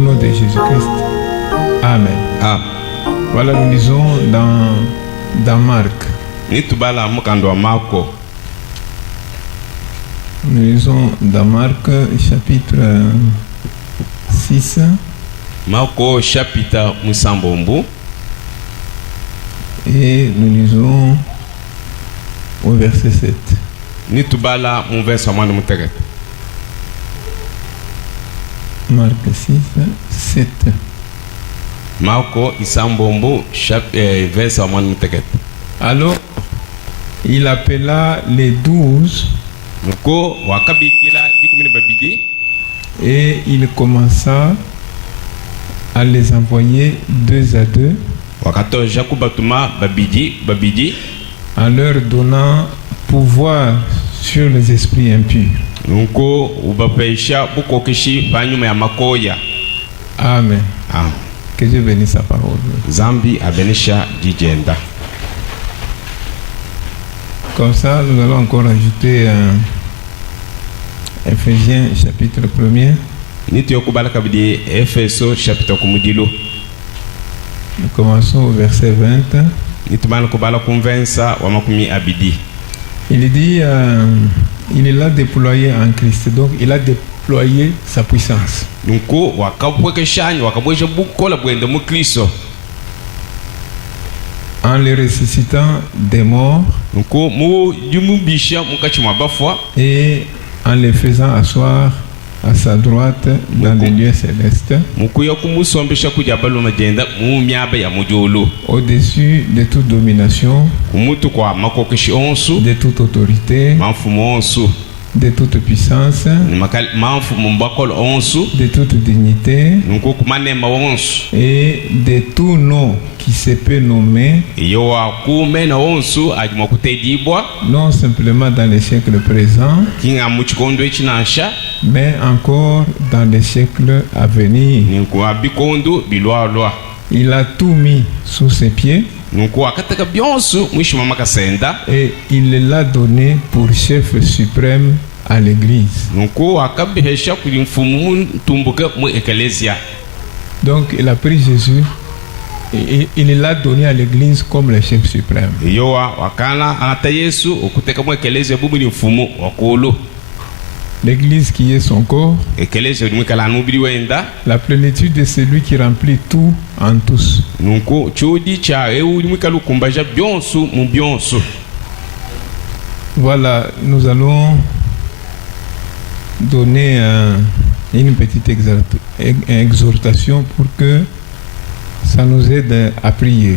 nom de Jésus-Christ. Amen. Ah. Voilà, nous lisons dans Marc. Nitubala mukando Marco. Nous lisons dans Marc chapitre 6. Marco chapitre Musambombo. Et nous lisons au verset 7. Nitubala mon verset amana muteket. Marc 6, 7. Marco Isambombo verset amana muteket. Alors, il appela les 12 Nuko wakabikila dikumini babidi. Et il commença à les envoyer 2 à 2 Wakato Jakubatuma babidi en leur donnant pouvoir sur les esprits impurs. Nuko ubapeisha bukokishi banyuma ya makoya. Amen. Amen. Que Dieu bénisse sa parole. Zambi abenisha dijenda. Comme ça, nous allons encore ajouter Éphésiens chapitre 1er. Nitiokubalakabidi Efeso chapitre kumudilo. Nous commençons au verset 20. Nitumana kubala convensa wa makumi abidi. Il dit, il est là déployé en Christ. Donc, il a déployé sa puissance. Nuko wakabweke shanyi wakabweke bukola bwende mu Kristo. En les ressuscitant des morts et en les faisant asseoir à sa droite dans les lieux célestes, au-dessus de toute domination, de toute autorité, de toute puissance, de toute dignité et de tout nom qui se peut nommer, non simplement dans les siècles présents, mais encore dans les siècles à venir. Il a tout mis sous ses pieds et il l'a donné pour chef suprême à l'église. Donc il a pris Jésus et il l'a donné à l'église comme le chef suprême. L'église qui est son corps, la plénitude de celui qui remplit tout en tous. Voilà, nous allons donner une petite exhortation pour que ça nous aide à prier.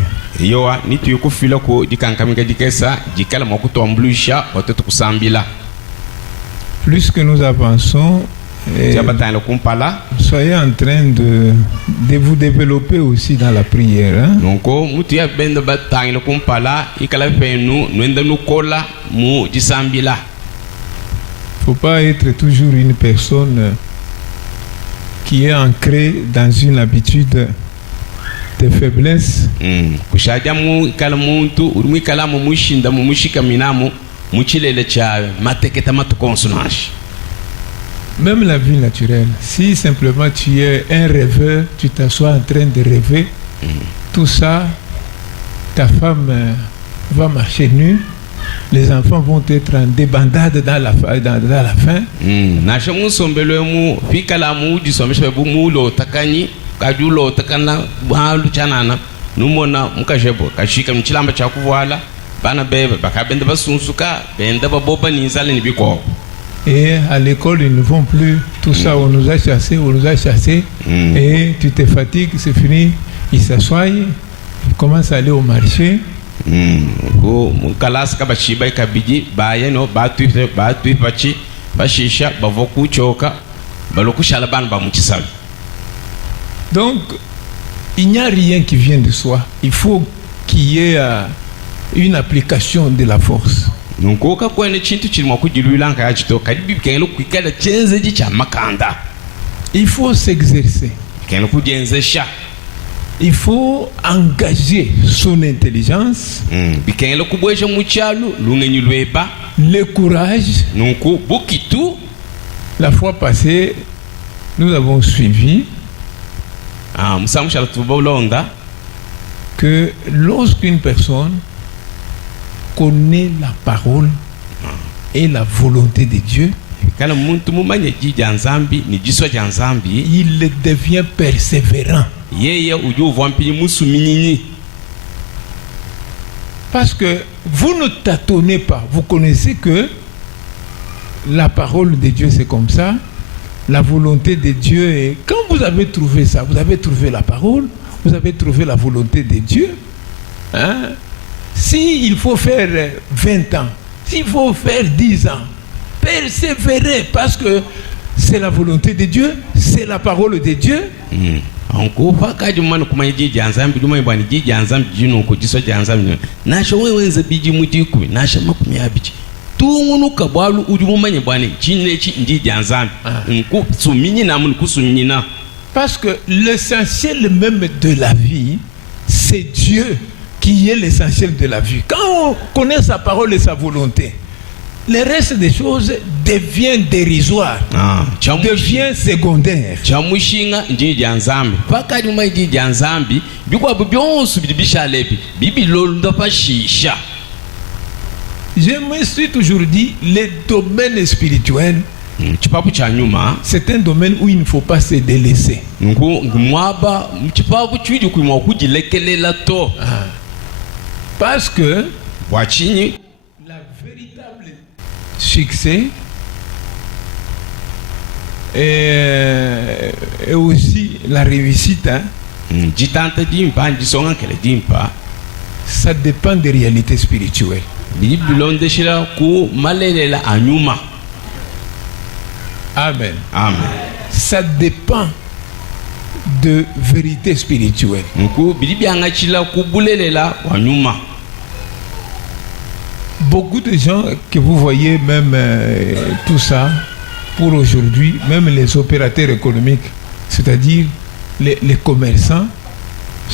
Plus que nous avançons, soyez en train de vous développer aussi dans la prière. Il ne faut pas être toujours une personne qui est ancrée dans une habitude de faiblesse. Même la vie naturelle, si simplement tu es un rêveur, tu t'assois en train de rêver, tout ça, ta femme va marcher nue, les enfants vont être en débandade dans la faim. Et à l'école, ils ne vont plus. Tout ça, on nous a chassés. Et tu te fatigues, c'est fini. Ils s'assoient, ils commencent à aller au marché. Donc, il n'y a rien qui vient de soi. Il faut qu'il y ait une application de la force. Il faut s'exercer. Il faut engager son intelligence, le courage. La fois passée, nous avons suivi que lorsqu'une personne connaît la parole et la volonté de Dieu, il devient persévérant. Parce que vous ne tâtonnez pas, vous connaissez que la parole de Dieu c'est comme ça, la volonté de Dieu est... Quand vous avez trouvé ça, vous avez trouvé la parole, vous avez trouvé la volonté de Dieu. Hein? S'il faut faire 20 ans, s'il faut faire 10 ans, persévérez parce que c'est la volonté de Dieu, c'est la parole de Dieu. Parce que l'essentiel même de la vie, c'est Dieu qui est l'essentiel de la vie. Quand on connaît sa parole et sa volonté, le reste des choses devient dérisoire, devient secondaire. Je me suis toujours dit, les domaines spirituels, c'est un domaine où il ne faut pas se délaisser. Parce que la véritable succès et aussi la réussite, ça dépend des réalités spirituelles. Amen. Amen. Ça dépend de vérité spirituelle. Beaucoup de gens que vous voyez même tout ça pour aujourd'hui, même les opérateurs économiques, c'est-à-dire les commerçants,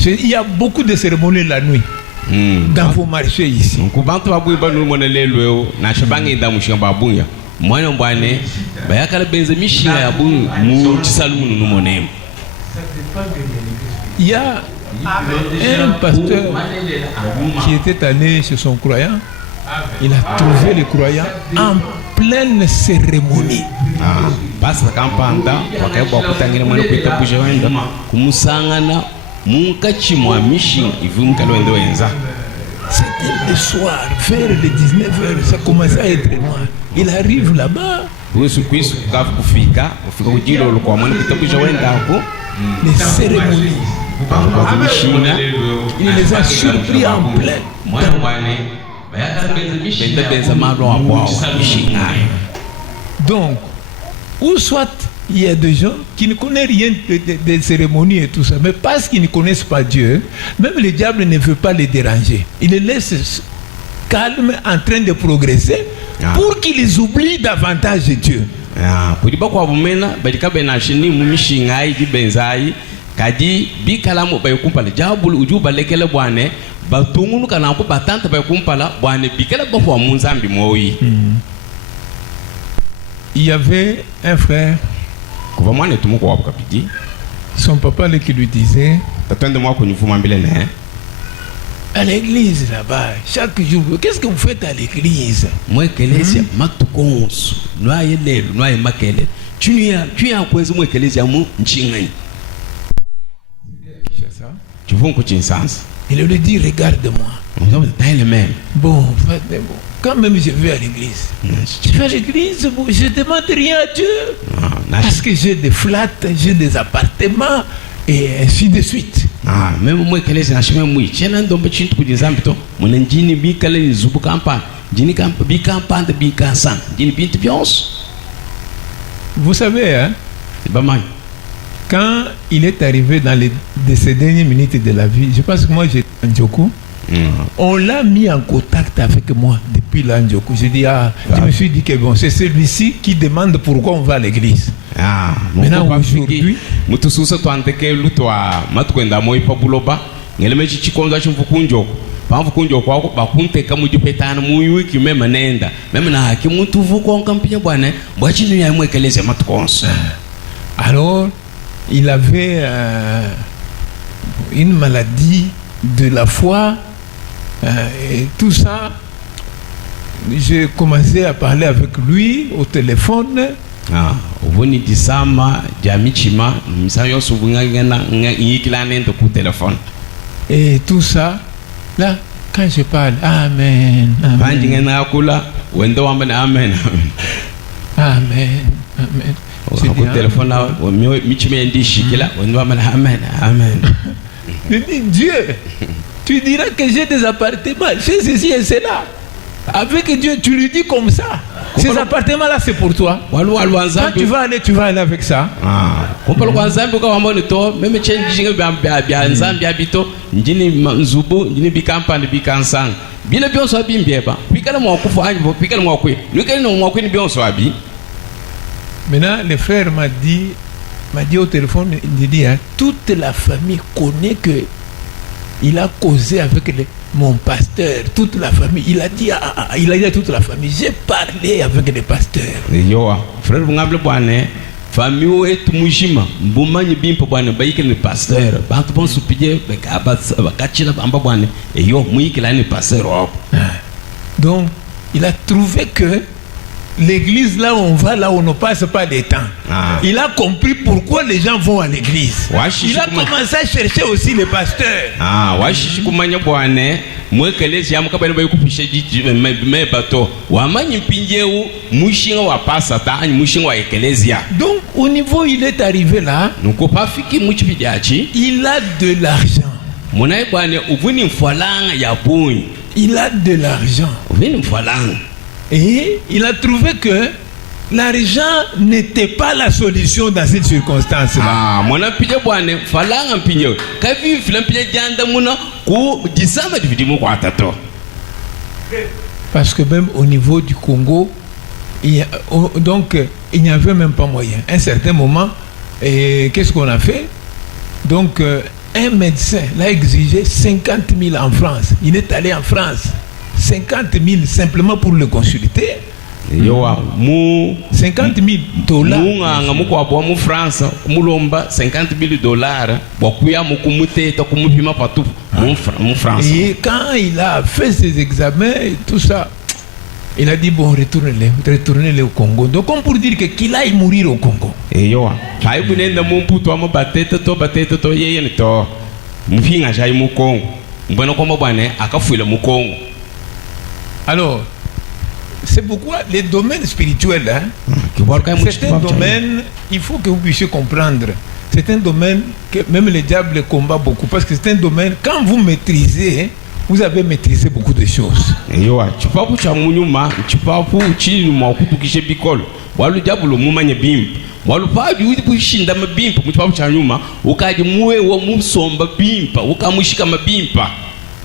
il y a beaucoup de cérémonies la nuit dans vos marchés ici. Il y a un pasteur qui était allé chez son croyant. Il a trouvé les croyants en pleine cérémonie. C'était le soir, vers les 19h, ça commençait à être noir. Il arrive là-bas. Les cérémonies. Il les a surpris en plein. Donc, ou soit il y a des gens qui ne connaissent rien des cérémonies et tout ça, mais parce qu'ils ne connaissent pas Dieu, même le diable ne veut pas les déranger. Il les laisse calmes, en train de progresser, pour qu'ils oublient davantage Dieu. Il y avait un frère, son papa qui lui disait, à l'église là-bas, chaque jour, qu'est-ce que vous faites à l'église? Il lui dit, regarde-moi. Bon, quand même je vais à l'église. Je vais à l'église, je ne demande rien à Dieu. Parce que j'ai des flats, j'ai des appartements, et ainsi de suite. Vous savez, hein, quand il est arrivé dans ces dernières minutes de la vie, je pense que moi j'étais à Ndjoku, on l'a mis en contact avec moi depuis là Ndjoku. Je me suis dit que bon, c'est celui-ci qui demande pourquoi on va à l'église. Maintenant aujourd'hui, alors il avait une maladie de la foie et tout ça. J'ai commencé à parler avec lui au téléphone. Voni disama jamichima misayo subungana ngikilanendo ku téléphone. Et tout ça, là, quand je parle, Amen, Amen. Amen, Amen. Amen. Au téléphone là, Amen, Amen. Je dis, Dieu, tu diras que j'ai des appartements, j'ai ceci et cela. Avec Dieu, tu lui dis comme ça. Ces appartements-là, c'est pour toi. Quand tu vas aller avec ça. Maintenant, le frère m'a dit au téléphone, il dit, hein, toute la famille connaît que il a causé avec mon pasteur, toute la famille. Il a dit à toute la famille, j'ai parlé avec les pasteurs. Frère, famille est mujima mbumanyi bimpo bwana bayike ni pasteur bantu bonsu pije bakachila bamba bwana eyo muyikila ni pasteur. Donc il a trouvé que l'église là où on va, là où on ne passe pas des temps. Il a compris pourquoi les gens vont à l'église. Il a commencé à chercher aussi les pasteurs. Donc au niveau il est arrivé là, il a de l'argent. Il a de l'argent. Et il a trouvé que l'argent n'était pas la solution dans cette circonstance-là. Parce que même au niveau du Congo, il n'y avait même pas moyen. À un certain moment, qu'est-ce qu'on a fait? Donc, un médecin l'a exigé 50 000 en France. Il est allé en France. 50 000 simplement pour le consulter. 50 000 dollars. Et quand il a fait ses examens et tout ça, il a dit bon, retournez-les au Congo. Donc comme pour dire qu'il aille mourir au Congo. Alors, c'est pourquoi les domaines spirituels, hein, c'est un domaine, il faut que vous puissiez comprendre, c'est un domaine que même le diable combat beaucoup, parce que c'est un domaine, quand vous maîtrisez, vous avez maîtrisé beaucoup de choses.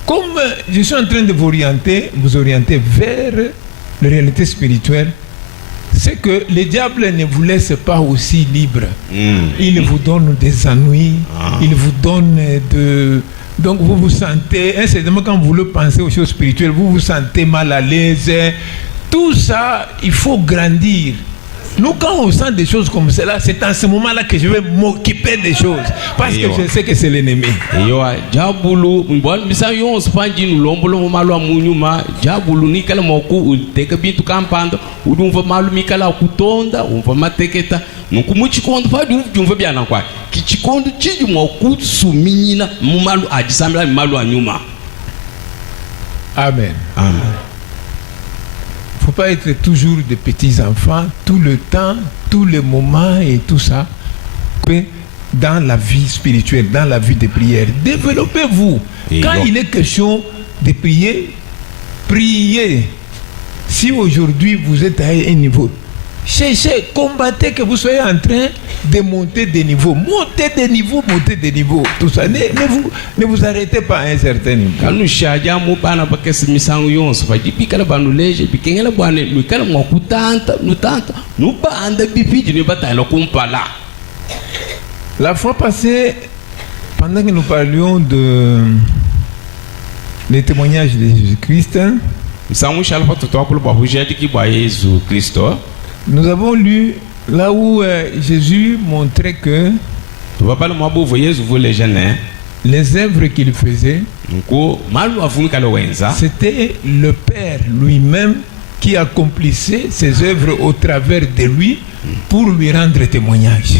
Comme je suis en train de vous orienter vers la réalité spirituelle, c'est que le diable ne vous laisse pas aussi libre. Il vous donne des ennuis, il vous donne de... Donc vous vous sentez, incidemment quand vous le pensez aux choses spirituelles, vous vous sentez mal à l'aise. Tout ça, il faut grandir. Nous, quand on sent des choses comme cela, c'est en ce moment-là que je vais m'occuper des choses. Parce que je sais que c'est l'ennemi. Amen. Amen. Il ne faut pas être toujours des petits enfants, tout le temps, tous les moments et tout ça. Dans la vie spirituelle, dans la vie de prière, développez-vous. Quand il est question de prier, priez. Si aujourd'hui vous êtes à un niveau, cherchez, combattez que vous soyez en train de monter des niveaux. Montez des niveaux, tout ça. Ne vous arrêtez pas à un certain niveau. La fois passée, pendant que nous parlions des témoignages de Jésus-Christ, nous avons lu là où Jésus montrait que Papa le mabo voyez vous les jeunes. Les œuvres qu'il faisait, c'était le Père lui-même qui accomplissait ses œuvres au travers de lui pour lui rendre témoignage.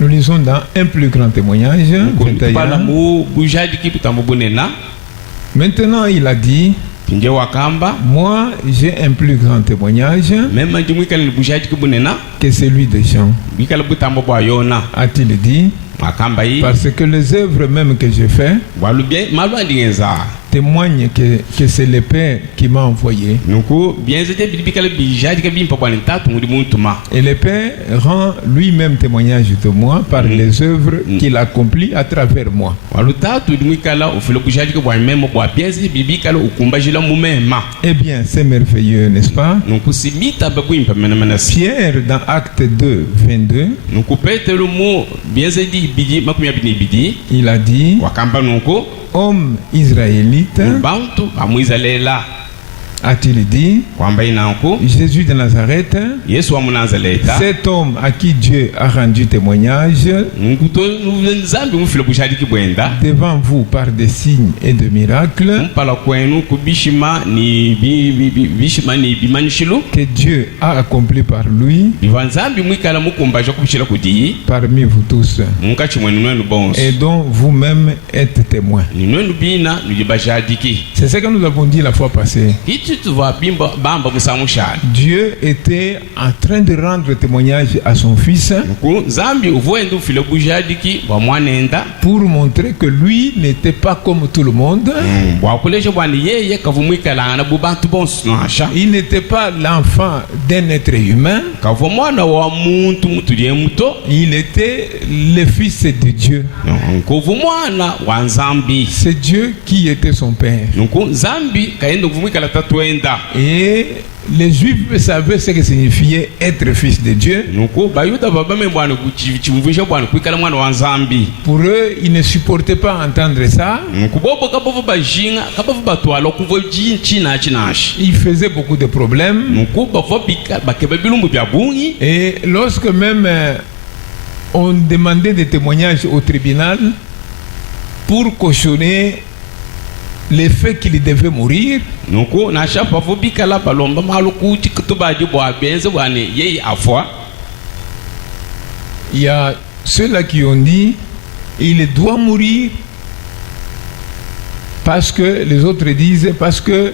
Nous lisons dans un plus grand témoignage, 21. Maintenant, il a dit, moi, j'ai un plus grand témoignage que celui de Jean. A-t-il dit, parce que les œuvres même que j'ai faites témoignent que c'est le Père qui m'a envoyé. Et le Père rend lui-même témoignage de moi par les œuvres qu'il accomplit à travers moi. Eh bien, c'est merveilleux, n'est-ce pas? Pierre, dans Acte 2, 22, il a dit, homme israélite, a-t-il dit, Jésus de Nazareth, cet homme à qui Dieu a rendu témoignage devant vous par des signes et de miracles que Dieu a accompli par lui parmi vous tous et dont vous-même êtes témoins. C'est ce que nous avons dit la fois passée. Dieu était en train de rendre témoignage à son fils pour montrer que lui n'était pas comme tout le monde. Il n'était pas l'enfant d'un être humain. Il était le fils de Dieu. C'est Dieu qui était son père. Et les Juifs savaient ce que signifiait être fils de Dieu. Pour eux, ils ne supportaient pas entendre ça. Ils faisaient beaucoup de problèmes. Et lorsque même on demandait des témoignages au tribunal pour cautionner le fait qu'il devait mourir, il y a ceux-là qui ont dit il doit mourir parce que les autres disent parce que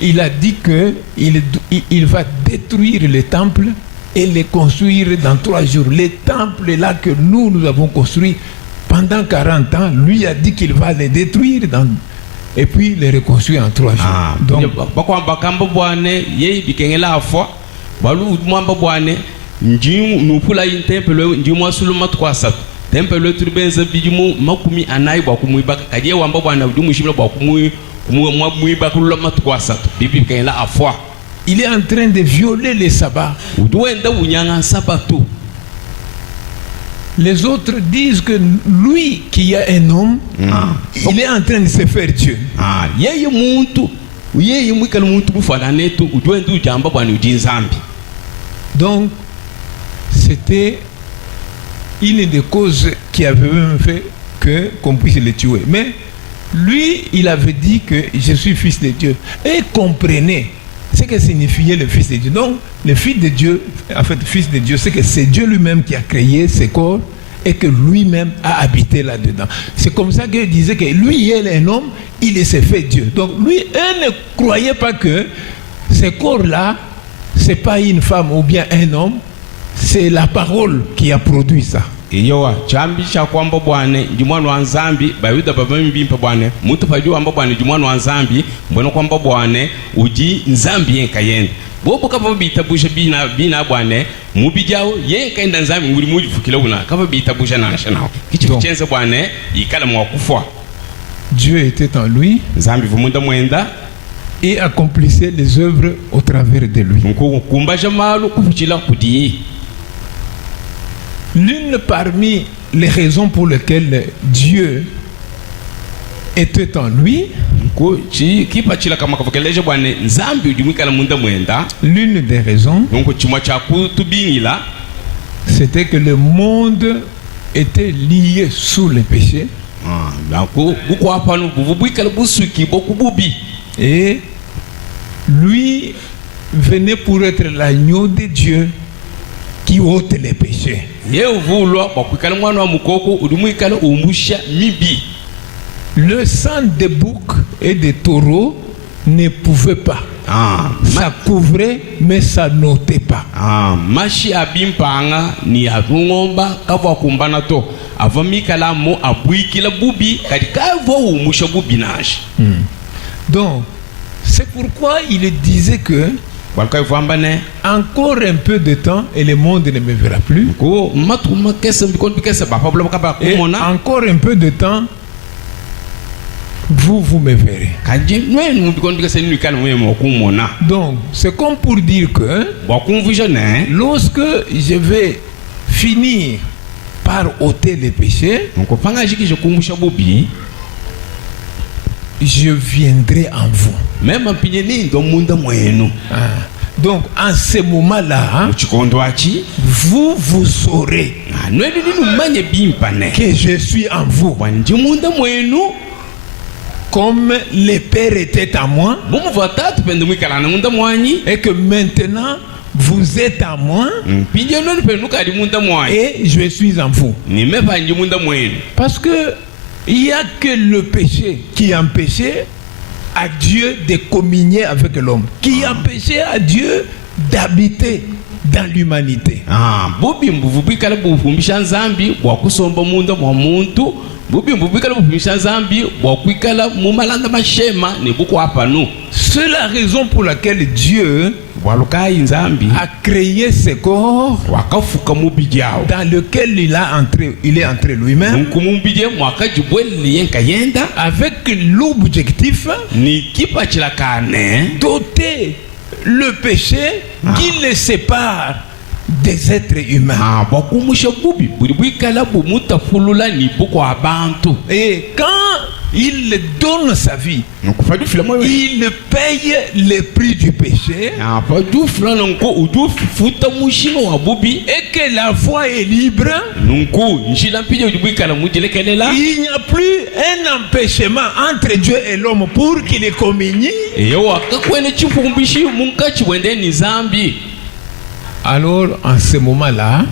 il a dit que il va détruire le temple et le construire dans 3 jours. Le temple là que nous avons construit pendant 40 ans, lui a dit qu'il va le détruire et puis les reconstruire en 3 jours. Donc, il est en train de violer les sabbats. Les autres disent que lui qui est un homme, il est en train de se faire Dieu. Donc, c'était une des causes qui avait même fait qu'on puisse le tuer. Mais lui, il avait dit que je suis fils de Dieu. Et comprenez ce que signifiait le fils de Dieu. Donc, le fils de Dieu, en fait, fils de Dieu, c'est que c'est Dieu lui-même qui a créé ce corps et que lui-même a habité là-dedans. C'est comme ça qu'il disait que lui, il est un homme, il s'est fait Dieu. Donc, lui, eux ne croyaient pas que ce corps-là, c'est pas une femme ou bien un homme, c'est la parole qui a produit ça. Iyowa chambi cha kwamba bwane jumwana wa nzambi bayuda babambimpa bwane mutu pajua amba bwane jumwana wa nzambi mbona kwamba bwane uji nzambi yenkayenda bobo kapa bitabusha bina bwane mubijao yenkaenda nzambi nguri muji fukila una kapa bitabusha na nashana kichi kuchenza bwane ikala mwakufwa. Dieu était en lui nzambi vumunda mwenda et accomplissait les œuvres au travers de lui. Kumbaja malu kufuchila kudi. L'une parmi les raisons pour lesquelles Dieu était en lui, ko kipa chila kama kavokeleje bwana nzambi udimwikala munda mwenda. L'une des raisons, donc chimwa cha kutubingila, c'était que le monde était lié sous le péché. Et lui venait pour être l'agneau de Dieu qui ôte les péchés. Le sang des boucs et des taureaux ne pouvait pas. Ça couvrait, mais ça n'ôtait pas. Mashi abimpanga ni avungomba kava kumbana to avamikala mo abuikila bubi kadika vo umusha bubi nash. Donc c'est pourquoi il disait que encore un peu de temps et le monde ne me verra plus. Et encore un peu de temps, vous me verrez. Donc, c'est comme pour dire que lorsque je vais finir par ôter les péchés, je viendrai en vous. Donc, en ce moment-là, vous saurez que je suis en vous. Comme le Père était en moi, et que maintenant vous êtes en moi, et je suis en vous. Parce que il n'y a que le péché qui empêchait à Dieu de communier avec l'homme, qui empêchait à Dieu d'habiter dans l'humanité. C'est la raison pour laquelle Dieu a créé ce corps dans lequel il est entré lui-même, avec l'objectif d'ôter le péché qui le sépare des êtres humains. Et quand il donne sa vie, il paye le prix du péché, et que la voie est libre. Il n'y a plus un empêchement entre Dieu et l'homme pour qu'il communie. Alors, en ce moment-là,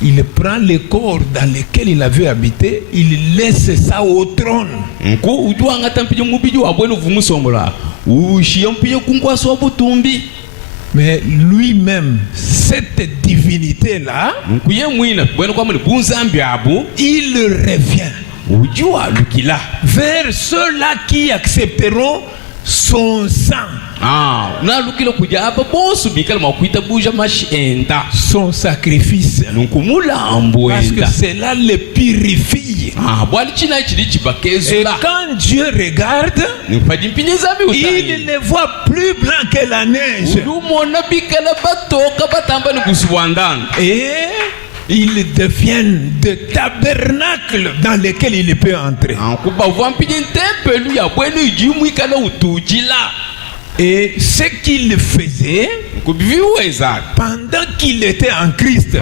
il prend le corps dans lequel il avait habité, il laisse ça au trône. Mais lui-même, cette divinité-là, il revient vers ceux-là qui accepteront son sang. Son sacrifice. Parce que cela le purifie. Et quand Dieu regarde, il ne voit plus blanc que la neige. Et ils deviennent de tabernacle dans lequel il peut entrer. Et ce qu'il faisait pendant qu'il était en Christ,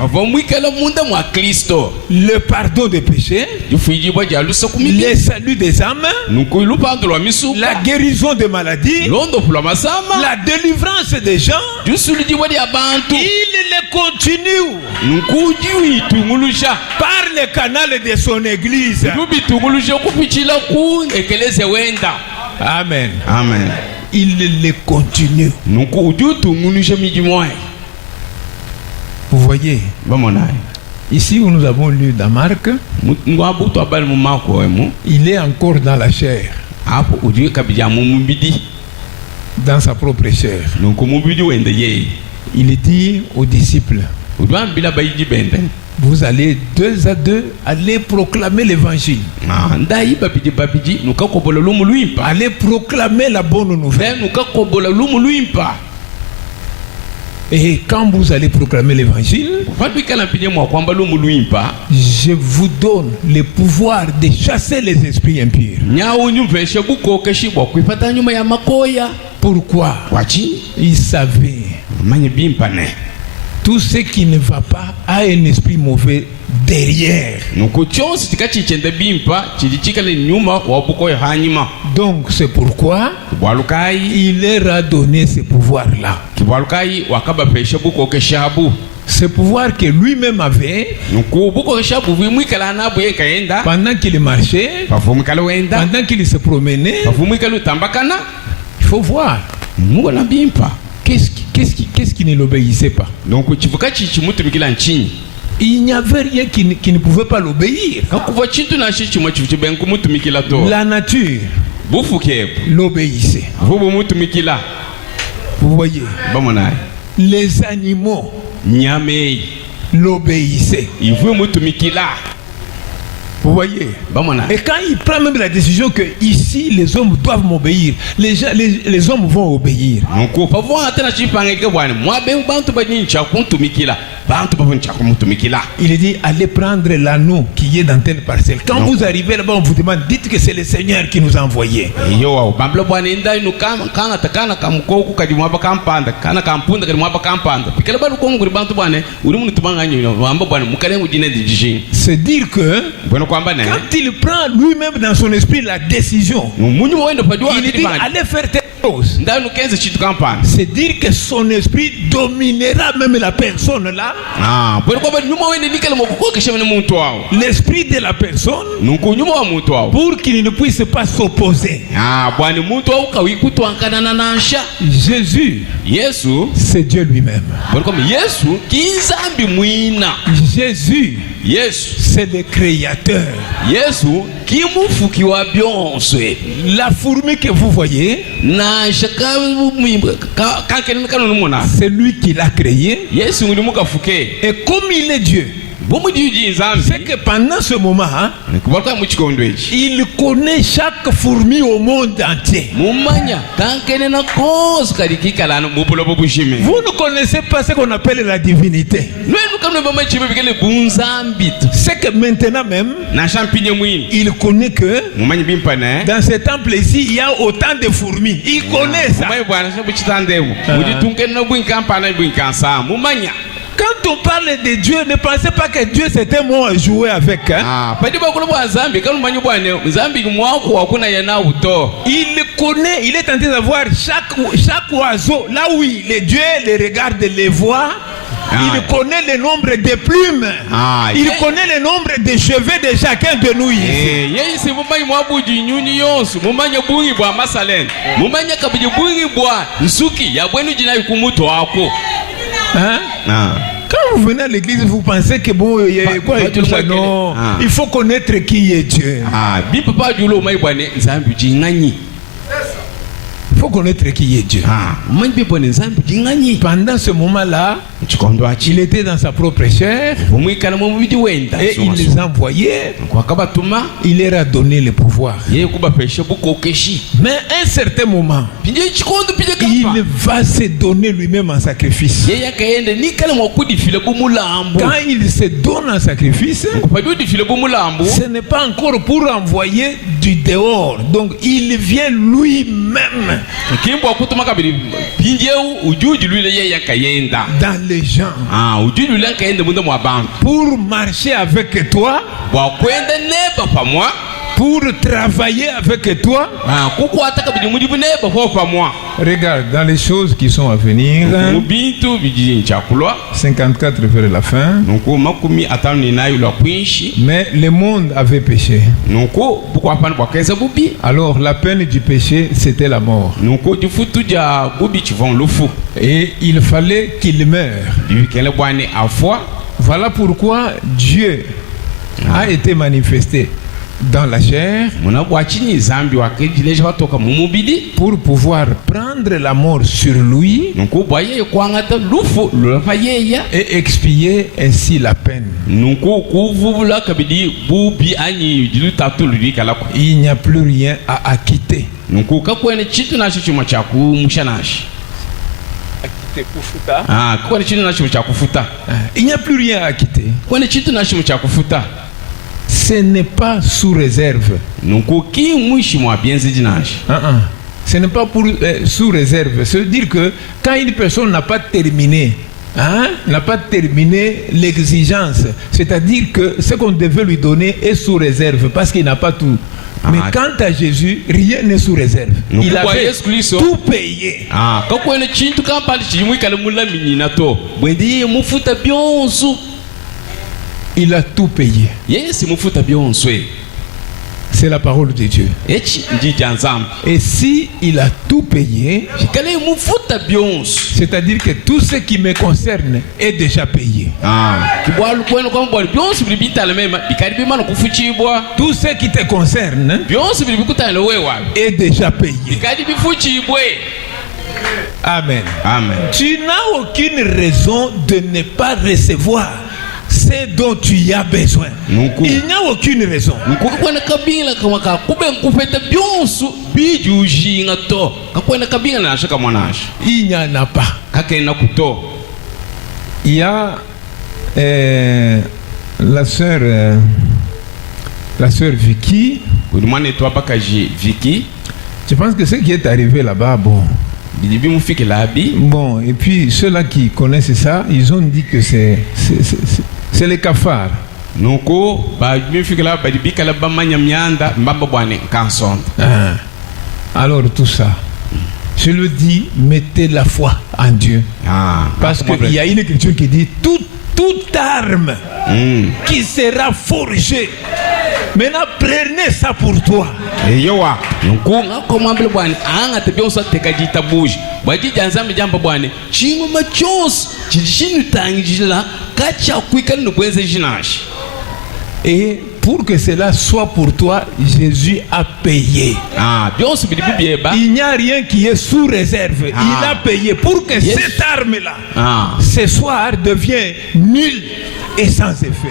le pardon des péchés, le salut des âmes, la guérison des maladies, la délivrance des gens, il le continue par le canal de son église. Amen. Amen. Il le continue. Vous voyez, ici où nous avons lu dans Marc, il est encore dans la chair, dans sa propre chair. Il dit aux disciples, vous allez 2 à 2 aller proclamer l'évangile. Allez proclamer la bonne nouvelle. Et quand vous allez proclamer l'évangile, je vous donne le pouvoir de chasser les esprits impurs. Pourquoi? Ils savaient. Tout ce qui ne va pas a un esprit mauvais derrière. Donc c'est pourquoi il leur a donné ce pouvoir-là. Ce pouvoir que lui-même avait pendant qu'il marchait, pendant qu'il se promenait. Il faut voir. Qu'est-ce qui ne l'obéissait pas? Il n'y avait rien qui ne pouvait pas l'obéir. La nature l'obéissait. Vous voyez, les animaux l'obéissaient. Vous voyez. Et quand il prend même la décision que ici les hommes doivent m'obéir, les hommes vont obéir. Il dit allez prendre l'anneau qui est dans telle parcelle. Quand vous arrivez là-bas, on vous demande, dites que c'est le Seigneur qui nous a envoyés. C'est dire que quand il prend lui-même dans son esprit la décision, il dit allez faire telle chose. C'est dire que son esprit dominera même la personne là. L'esprit de la personne, pour qu'il ne puisse pas s'opposer. Jésus, c'est Dieu lui-même. Jésus, c'est le créateur. La fourmi que vous voyez, c'est lui qui l'a créé. Et comme il est Dieu, c'est que pendant ce moment, il connaît chaque fourmi au monde entier. Vous ne connaissez pas ce qu'on appelle la divinité. C'est que maintenant même, il connaît que dans ce temple ici, il y a autant de fourmis. Il connaît ça. Quand on parle de Dieu, ne pensez pas que Dieu c'était moi à jouer avec. Il connaît, il est en train d'avoir chaque oiseau. Là où les dieux les regardent, les voient. Il connaît le nombre de plumes. Il connaît le nombre de cheveux de chacun de nous ici. Quand vous venez à l'église, vous pensez que bon, il y a quoi et tout ça? Non, il faut connaître qui est Dieu. Il faut connaître qui est Dieu. Pendant ce moment-là, il était dans sa propre chair et il les a envoyés. Il leur a donné le pouvoir. Mais à un certain moment, il va se donner lui-même en sacrifice. Quand il se donne en sacrifice, ce n'est pas encore pour envoyer du dehors. Donc il vient lui-même dans les gens pour marcher avec toi, pour travailler avec toi. Regarde, dans les choses qui sont à venir, 54 vers la fin. Mais le monde avait péché. Alors la peine du péché, c'était la mort. Et il fallait qu'il meure. Voilà pourquoi Dieu a été manifesté dans la chair pour pouvoir prendre la mort sur lui et expier ainsi la peine. Il n'y a plus rien à acquitter. quitter kufuta. Kwa ni chintu na shimu cha kufuta. Il n'y a plus rien à quitter. Kwa ni chintu na shimu cha kufuta. Ce n'est pas sous réserve. Nunku ki mwishi mwa bienzi jinashi. Ce n'est pas pour, sous réserve. Ça veut dire que quand une personne n'a pas terminé, n'a pas terminé l'exigence, c'est-à-dire que ce qu'on devait lui donner est sous réserve parce qu'il n'a pas tout. Mais quant à Jésus, rien n'est sous réserve. Il avait tout payé. Il a tout payé. C'est la parole de Dieu. Et si il a tout payé, c'est-à-dire que tout ce qui me concerne est déjà payé. Tout ce qui te concerne est déjà payé. Amen. Amen. Tu n'as aucune raison de ne pas recevoir ce dont tu as besoin. Il n'y a aucune raison. Il n'y en a pas. Il y a la sœur Vicky. Je pense que ce qui est arrivé là-bas, bon, et puis ceux-là qui connaissent ça, ils ont dit que c'est les cafards. Alors tout ça, je le dis, mettez la foi en Dieu. Parce qu'il y a une écriture qui dit toute arme qui sera forgée. Maintenant, prenez ça pour toi. Et pour que cela soit pour toi, Jésus a payé. Il n'y a rien qui est sous réserve. Il a payé pour que cette arme-là, ce soir, devienne nulle et sans effet.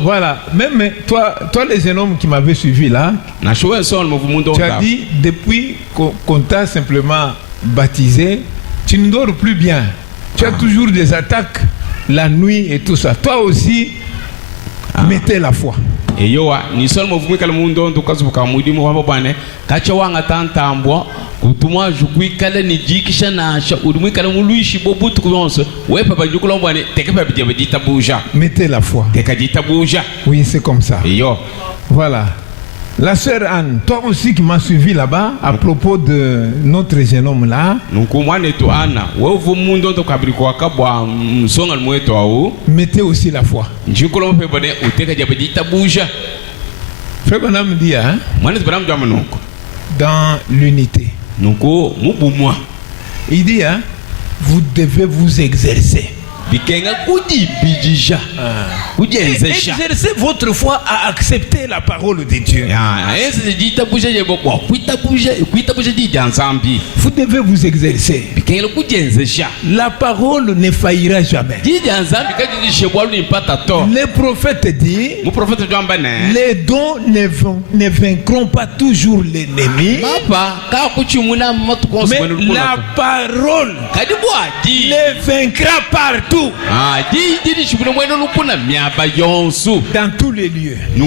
Voilà, même toi les jeunes hommes qui m'avaient suivi là, tu as dit depuis qu'on t'a simplement baptisé, tu ne dors plus bien. Tu as toujours des attaques la nuit et tout ça. Toi aussi, mettez la foi. Ni seulement vous que le monde donc quand vous kamudi mu wamba bwane kacha wanga tantambwa kutuma jukuikala ni jikisha na sha udumwi kala muluishi bobutu kubonso we papa jukula bwane teke papa jita bouja. Mettez la foi. Teke jita bouja. Oui, c'est comme ça. Voilà. La sœur Anne, toi aussi qui m'as suivi là-bas à propos de notre jeune homme là. Mettez aussi la foi. Frère Branham dit dans l'unité. Il dit vous devez vous exercer. Exercez votre foi à accepter la parole de Dieu. Vous devez vous exercer. La parole ne faillira jamais. Les prophètes disent les dons ne vaincront pas toujours l'ennemi, mais la parole les vaincra partout. Dans tous les lieux, dans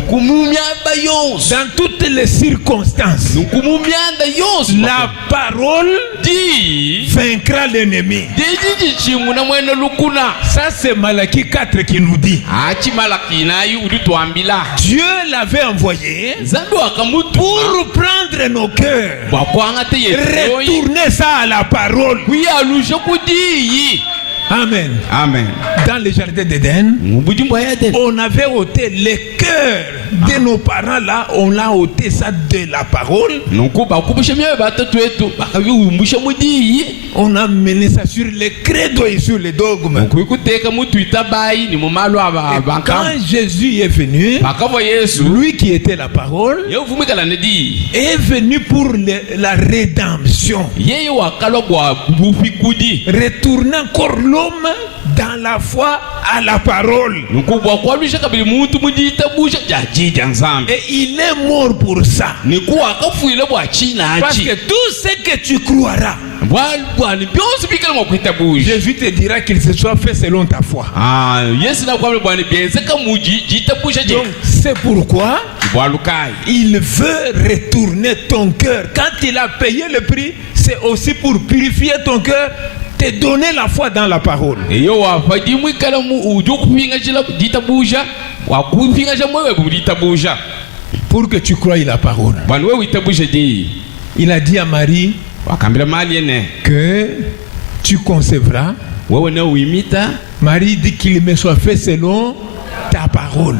toutes les circonstances, la parole vaincra l'ennemi. Ça c'est Malachie 4 qui nous dit. Dieu l'avait envoyé pour prendre nos cœurs, retourner ça à la parole. Amen. Amen. Dans le jardin d'Éden, on avait ôté les cœurs de nos parents là, on l'a ôté ça de la parole. On a mené ça sur les credos et sur les dogmes. Quand Jésus est venu, lui qui était la parole, est venu pour la rédemption. Retournant encore l'homme dans la foi à la parole. Et il est mort pour ça. Parce que tout ce que tu croiras, Jésus te dira qu'il se soit fait selon ta foi. Donc c'est pourquoi il veut retourner ton cœur. Quand il a payé le prix, c'est aussi pour purifier ton cœur, te donner la foi dans la parole. Pour que tu croies la parole. Il a dit à Marie que tu concevras. Marie dit qu'il me soit fait selon ta parole.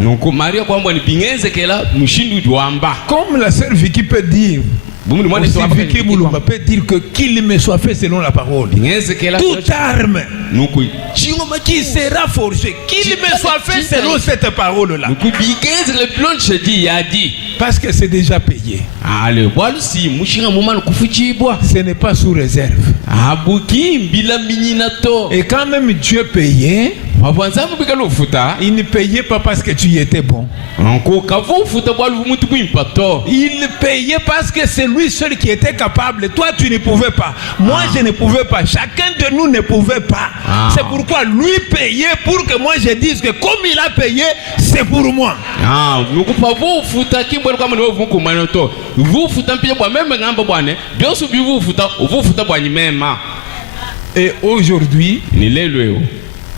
Comme la sœur Vicky peut dire, Vicky Moulumba peut dire que qu'il me soit fait selon la parole. Toute arme qui sera forgée, qu'il me soit fait selon cette parole-là. Parce que c'est déjà payé. Ce n'est pas sous réserve. Et quand même Dieu payait, il ne payait pas parce que tu y étais bon. Il payait parce que c'est lui seul qui était capable. Toi tu ne pouvais pas. Moi je ne pouvais pas. Chacun de nous ne pouvait pas. C'est pourquoi lui payait pour que moi je dise que comme il a payé, c'est pour moi. Et aujourd'hui,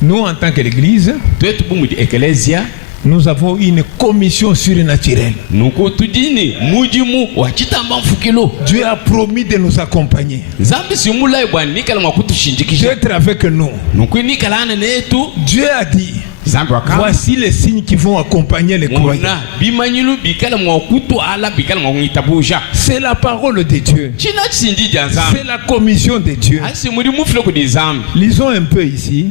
nous en tant qu'Église, nous avons une commission surnaturelle. Dieu a promis de nous accompagner, d'être avec nous. Dieu a dit, voici les signes qui vont accompagner les croyants. C'est la parole de Dieu. C'est la commission de Dieu. Lisons un peu ici,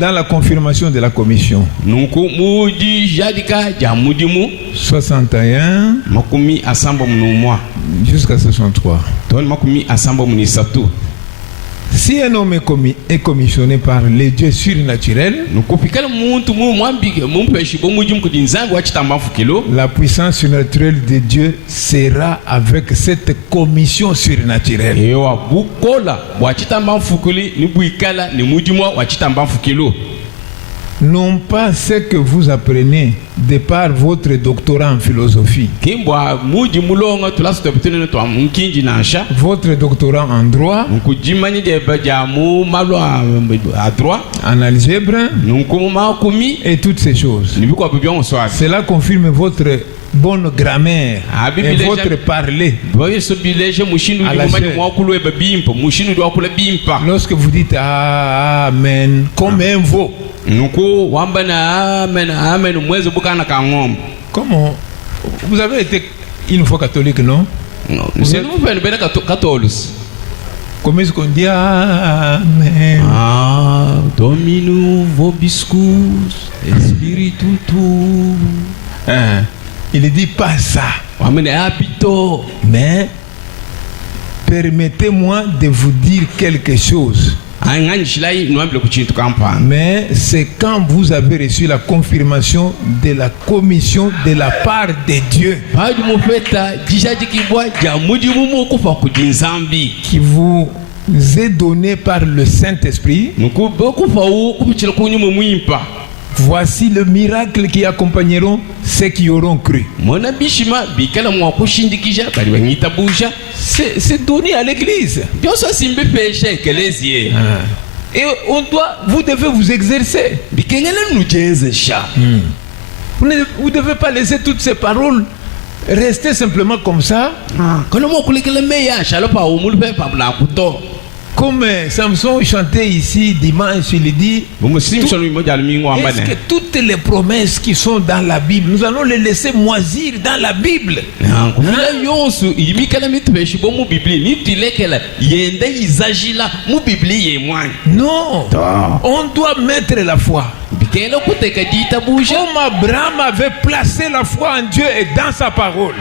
dans la confirmation de la commission. 61 jusqu'à 63. Si un homme est commissionné par les dieux surnaturels, la puissance surnaturelle de Dieu sera avec cette commission surnaturelle. Non pas ce que vous apprenez de par votre doctorat en philosophie, votre doctorat en droit, en algèbre et toutes ces choses. Cela confirme votre bonne grammaire et votre parler. Lorsque vous dites amen comme un veau. Comment? Vous avez été une fois catholique, non? Non. Comment est-ce qu'on dit amen? Domino vobiscus espiritu tu. Il dit pas ça. Mais permettez-moi de vous dire quelque chose. Mais c'est quand vous avez reçu la confirmation de la commission de la part de Dieu qui vous est donné par le Saint-Esprit. Voici le miracle qui accompagneront ceux qui auront cru. C'est donné à l'église. Et vous devez vous exercer. Vous ne devez pas laisser toutes ces paroles rester simplement comme ça. Comme Samson chantait ici dimanche, il dit, est-ce que toutes les promesses qui sont dans la Bible, nous allons les laisser moisir dans la Bible? Non, on doit mettre la foi. Comme Abraham avait placé la foi en Dieu et dans sa parole.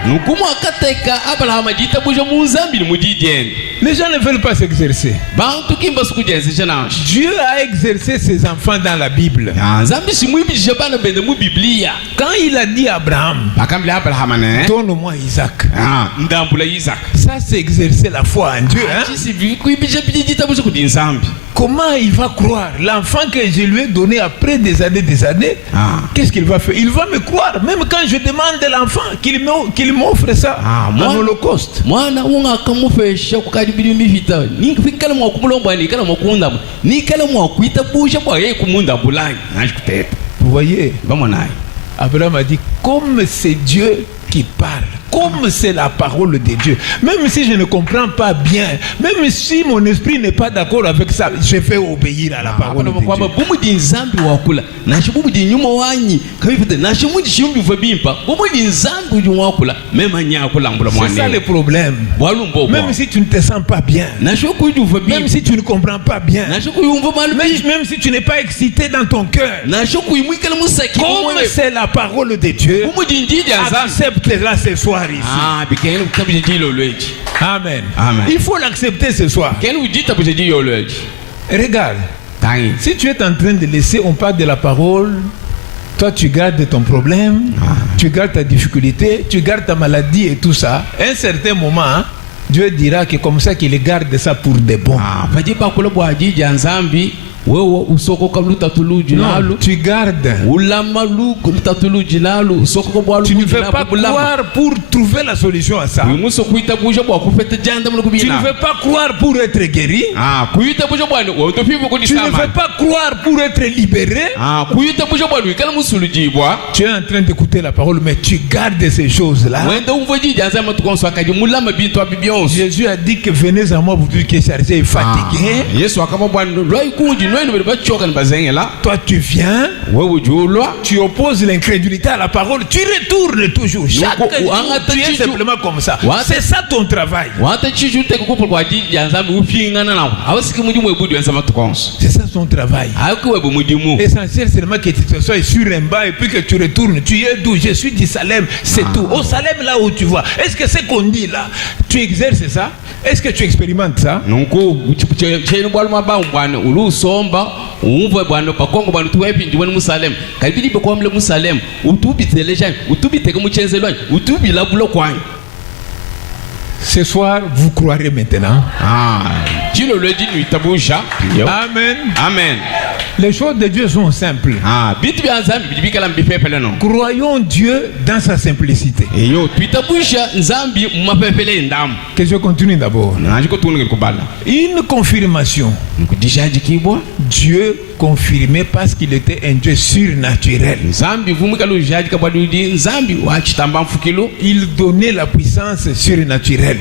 Les gens ne veulent pas s'exercer. Dieu a exercé ses enfants dans la Bible. Quand il a dit à Abraham, donne-moi Isaac. Ça c'est exercer la foi en Dieu. Comment il va croire? L'enfant que je lui ai donné après des années, qu'est-ce qu'il va faire? Il va me croire, même quand je demande de l'enfant qu'il m'offre ça en holocauste. Vous voyez, Abraham a dit, comme c'est Dieu qui parle, comme c'est la parole de Dieu, même si je ne comprends pas bien, même si mon esprit n'est pas d'accord avec ça, je vais obéir à la parole de Dieu. C'est ça le problème. Même si tu ne te sens pas bien, même si tu ne comprends pas bien, même si tu n'es pas excité dans ton cœur, comme c'est la parole de Dieu, accepte-la ce soir. Ici. Amen. Il faut l'accepter ce soir. Regarde, si tu es en train de laisser, on parle de la parole, toi tu gardes ton problème, tu gardes ta difficulté, tu gardes ta maladie et tout ça. À un certain moment, Dieu dira que comme ça qu'il garde ça pour de bon. Non, tu gardes. Tu ne veux pas croire pour trouver la solution à ça. Tu ne veux pas croire pour être guéri. Tu ne veux pas croire pour être libéré. Tu es en train d'écouter la parole, mais tu gardes ces choses-là. Jésus a dit que venez à moi, vous qui êtes chargés et fatigués. Toi tu viens, tu opposes l'incrédulité à la parole, tu retournes toujours. Chaque jour, tu es simplement comme ça. C'est ça ton travail. C'est ça ton travail. L'essentiel c'est seulement que tu te sois sur un bas et puis que tu retournes. Tu es d'où? Je suis du Salem, c'est tout. Au Salem là où tu vois, est-ce que c'est qu'on dit là, tu exerces ça? Est-ce que tu expérimentes ça? Ce soir, vous croirez maintenant. Amen. Amen. Les choses de Dieu sont simples. Croyons Dieu dans sa simplicité. Que je continue d'abord. Une confirmation. Dieu confirmé parce qu'il était un Dieu surnaturel. Il donnait la puissance surnaturelle.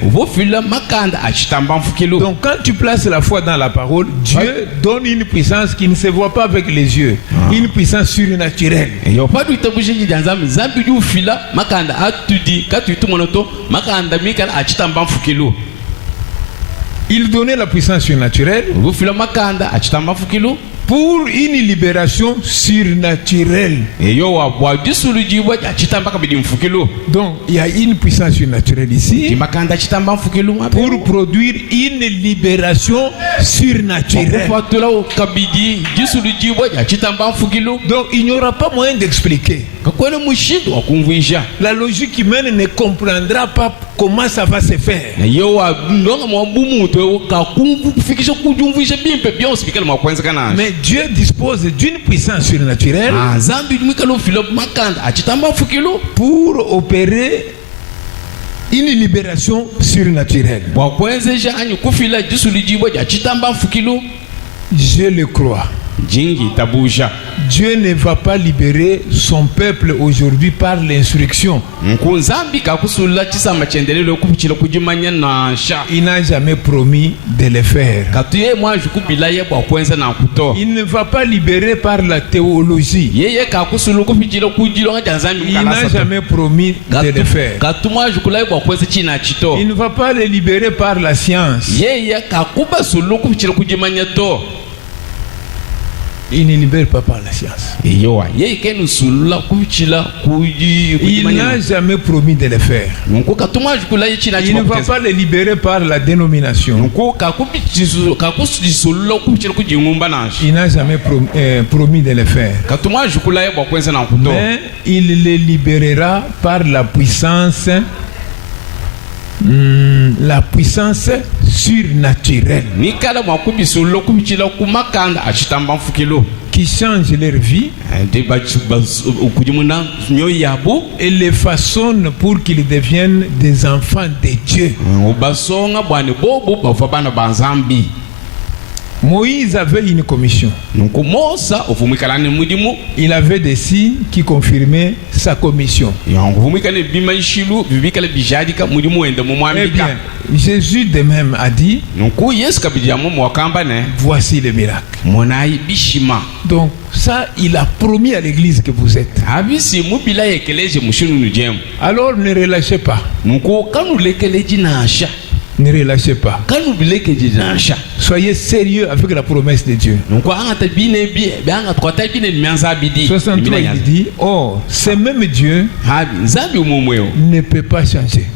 Donc quand tu places la foi dans la parole, Dieu donne une puissance qui ne se voit pas avec les yeux. Une puissance surnaturelle. Il donnait la puissance surnaturelle pour une libération surnaturelle. Donc il y a une puissance surnaturelle ici pour produire une libération surnaturelle. Donc il n'y aura pas moyen d'expliquer. La logique humaine ne comprendra pas comment ça va se faire. Mais Dieu dispose d'une puissance surnaturelle pour opérer une libération surnaturelle. Je le crois. Dieu ne va pas libérer son peuple aujourd'hui par l'instruction. Il n'a jamais promis de le faire. Il ne va pas libérer par la théologie. Il n'a jamais promis de le faire. Il ne va pas le libérer par la science. il ne libère pas par la science. Il n'a jamais promis de le faire. Il ne va pas le libérer par la dénomination. Il n'a jamais promis de le faire. Mais il le libérera par la puissance surnaturelle qui change leur vie et les façonne pour qu'ils deviennent des enfants de Dieu. Moïse avait une commission. Il avait des signes qui confirmaient sa commission. Eh bien, Jésus de même a dit, voici le miracle. Donc ça, il a promis à l'église que vous êtes. Alors ne relâchez pas. Ne relâchez pas. Soyez sérieux avec la promesse de Dieu. 63, il dit, oh, ce même Dieu ne peut pas changer.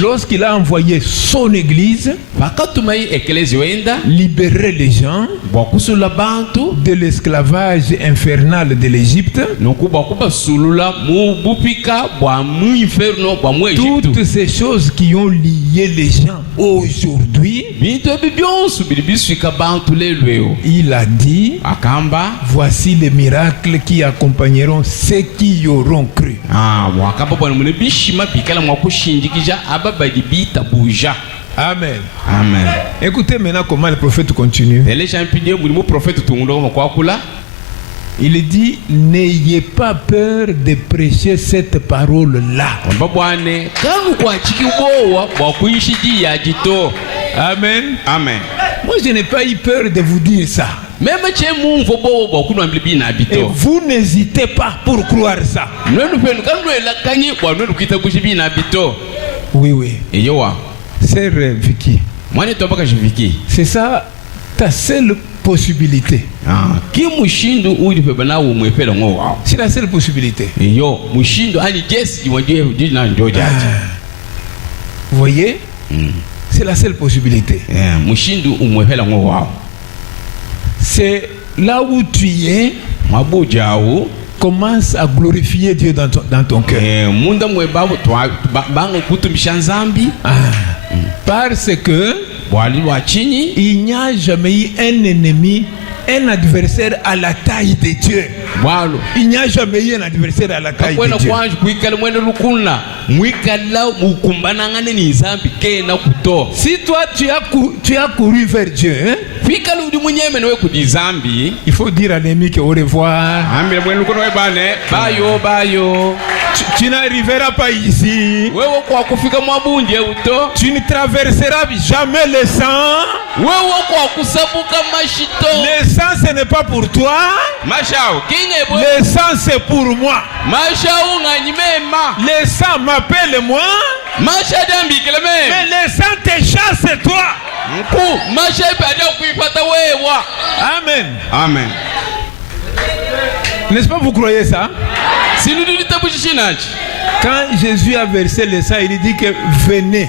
Lorsqu'il a envoyé son église libérer les gens de l'esclavage infernal de l'Égypte, toutes ces choses qui ont lié les gens aujourd'hui, il a dit, voici les miracles qui accompagneront ceux qui y auront cru. Amen. Amen. Écoutez maintenant comment le prophète continue. Il dit, n'ayez pas peur de prêcher cette parole-là. Amen. Amen. Moi, je n'ai pas eu peur de vous dire ça. Et vous n'hésitez pas pour croire ça. Oui, oui. Sœur Vicky, c'est ça ta seule possibilité. C'est la seule possibilité. Vous voyez, c'est la seule possibilité. C'est là où tu es, commence à glorifier Dieu dans ton cœur. Parce que il n'y a jamais eu un ennemi, un adversaire à la taille de Dieu. Il n'y a jamais eu un adversaire à la taille de Dieu. Si toi tu as couru vers Dieu, hein? Il faut dire à l'ennemi que au revoir. Tu n'arriveras pas ici. Tu ne traverseras jamais le sang. Le sang ce n'est pas pour toi. Le sang c'est pour moi. Le sang m'appelle moi. Mais le sang te chasse toi. Amen. Amen. N'est-ce pas, vous croyez ça? Quand Jésus a versé le sang, il dit que venez.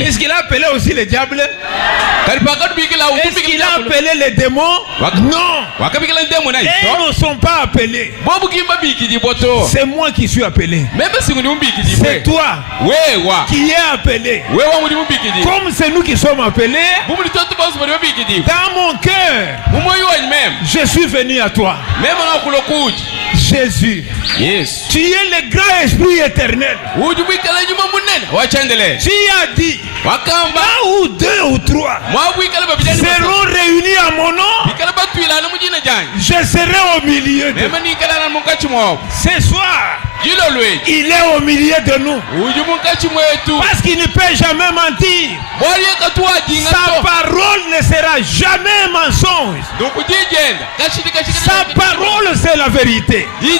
Est-ce qu'il a appelé aussi le diable? Est-ce qu'il a appelé les démons? Non. Ils ne sont pas appelés. C'est moi qui suis appelé. C'est toi qui es appelé. Comme c'est nous qui sommes appelés, dans mon cœur, je suis venu à toi. Jésus, yes. Tu es le grand esprit éternel. Tu as dit, là où deux ou trois seront réunis à mon nom, je serai au milieu d'eux. Ce soir, Il est au milieu de nous. Parce qu'il ne peut jamais mentir. Sa parole ne sera jamais mensonge. Sa parole, c'est la vérité. Et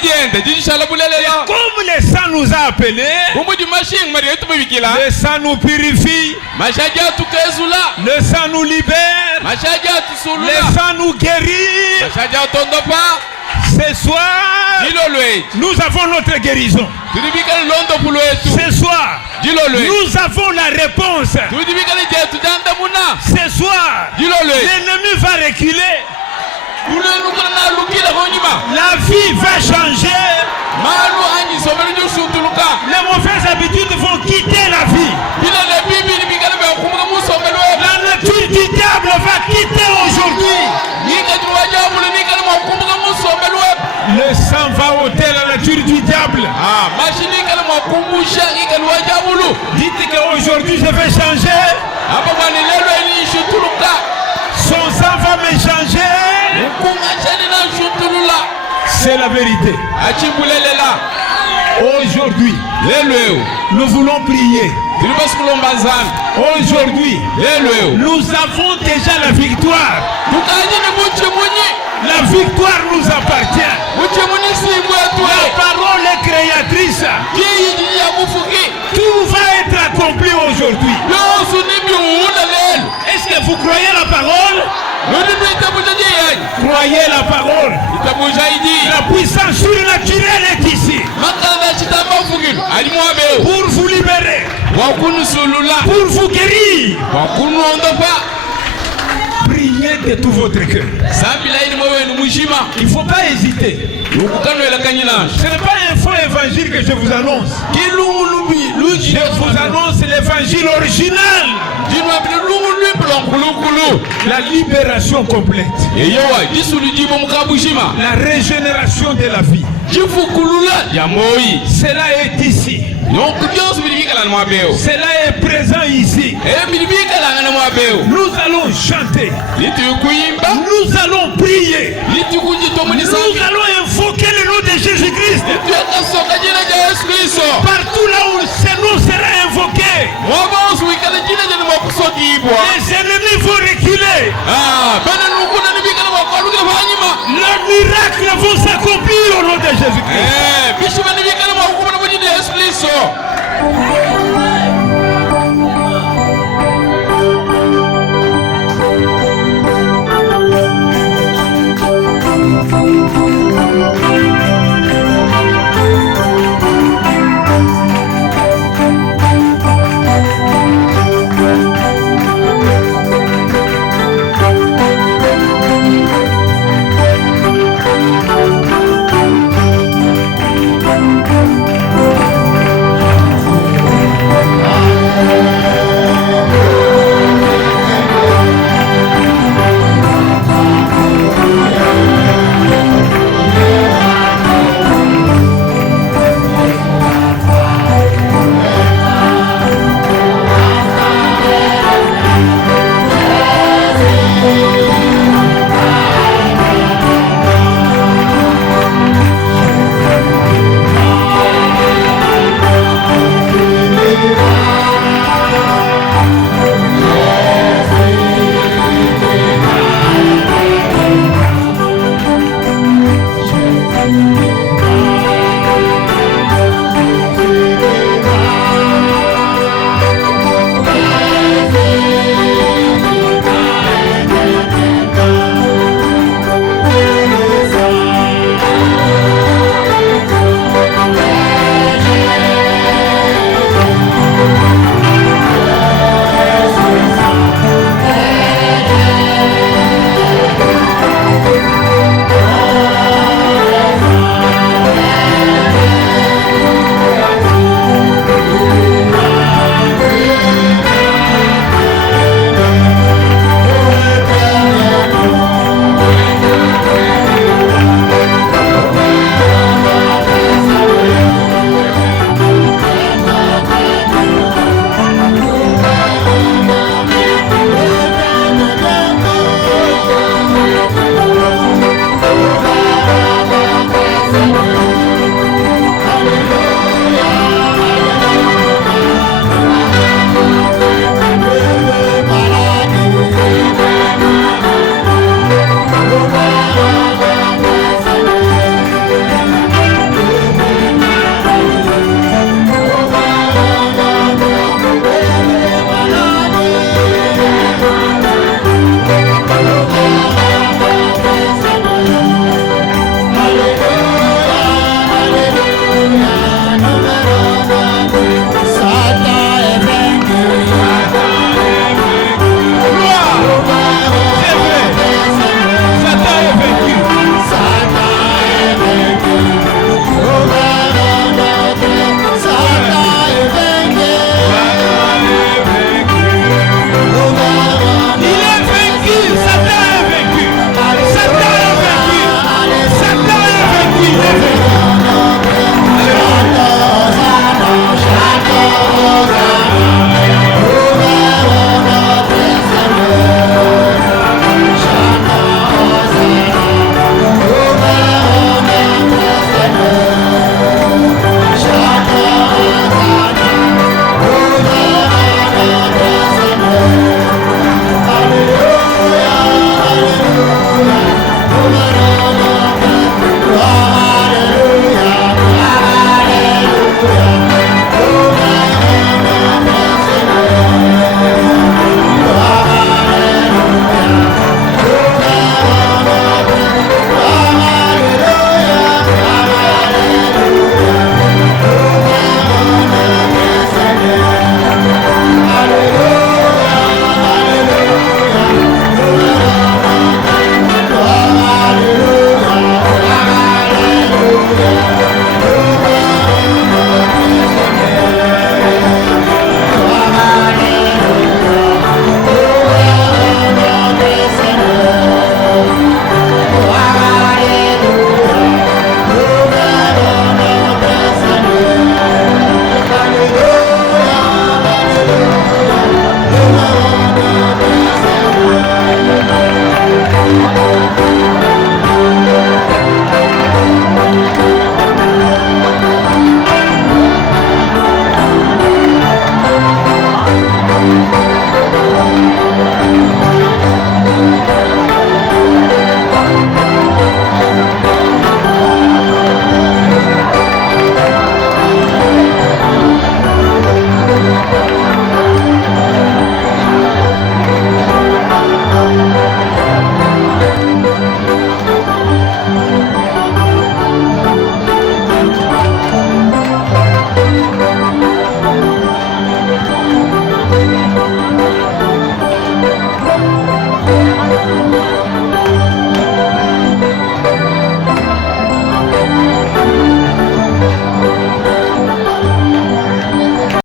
comme le sang nous a appelés, le sang nous purifie, le sang nous libère, le sang nous guérit. Ce soir, nous avons notre guérison. Ce soir, nous avons la réponse. Ce soir, l'ennemi va reculer. La vie va changer. Les mauvaises habitudes vont quitter la vie. La nature du diable va quitter aujourd'hui. Le sang va ôter la nature du diable. Dites qu'aujourd'hui je vais changer. Son sang va me changer. C'est la vérité. Aujourd'hui, nous voulons prier. Aujourd'hui, nous avons déjà la victoire. La victoire nous appartient. La parole est créatrice. Tout va être accompli aujourd'hui. Est-ce que vous croyez la parole? Croyez la parole. La puissance surnaturelle est ici. Pour vous libérer. Pour vous guérir. Priez de tout votre cœur. Il ne faut pas hésiter. Ce n'est pas un faux évangile que je vous annonce. Je vous annonce l'évangile original. La libération complète. La régénération de la vie. Cela est ici. Cela est présent ici. Nous allons chanter. Nous allons prier. Nous allons invoquer le nom de Jésus-Christ. Partout là où ce nom sera invoqué, les ennemis vont reculer. Les miracles vont s'accomplir au nom de Jésus-Christ.